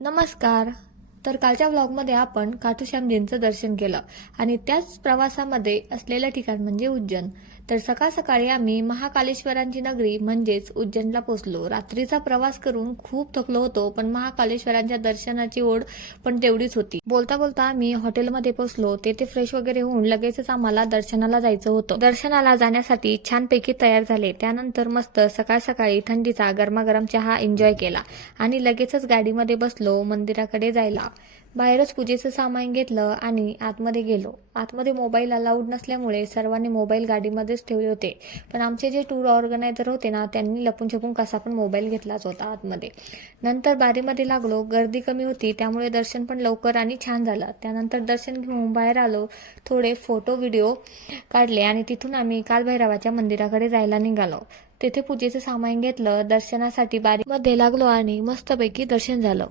नमस्कार. तर कालच्या व्लॉगमध्ये आपण खाटूश्यामजींचं दर्शन केलं आणि त्याच प्रवासामध्ये असलेलं ठिकाण म्हणजे उज्जैन. तर सकाळ सकाळी आम्ही महाकालेश्वरांची नगरी म्हणजेच उज्जैनला पोहोचलो. रात्रीचा प्रवास करून खूप थकलो होतो, पण महाकालेश्वरांच्या दर्शनाची ओढ पण तेवढीच होती. बोलता बोलता आम्ही हॉटेलमध्ये पोहोचलो. तेथे फ्रेश वगैरे होऊन लगेचच आम्हाला दर्शनाला जायचं होतं. दर्शनाला जाण्यासाठी छानपैकी तयार झाले. त्यानंतर मस्त सकाळ सकाळी थंडीचा गरमागरम चहा एन्जॉय केला आणि लगेचच गाडीमध्ये बसलो मंदिराकडे जायला. बाहेरच पूजेचं सामान घेतलं आणि आतमध्ये गेलो. आतमध्ये मोबाईल अलाउड नसल्यामुळे सर्वांनी मोबाईल गाडीमध्येच ठेवले होते, पण आमचे जे टूर ऑर्गनायझर होते ना, त्यांनी लपून छपून कसा पण मोबाईल घेतलाच होता आतमध्ये. नंतर बारीमध्ये लागलो. गर्दी कमी होती त्यामुळे दर्शन पण लवकर आणि छान झालं. त्यानंतर दर्शन घेऊन बाहेर आलो. थोडे फोटो व्हिडिओ काढले आणि तिथून आम्ही कालभैरवाच्या मंदिराकडे जायला निघालो. तेथे पूजेचं सामान घेतलं, दर्शनासाठी बारीमध्ये लागलो आणि मस्तपैकी दर्शन झालं.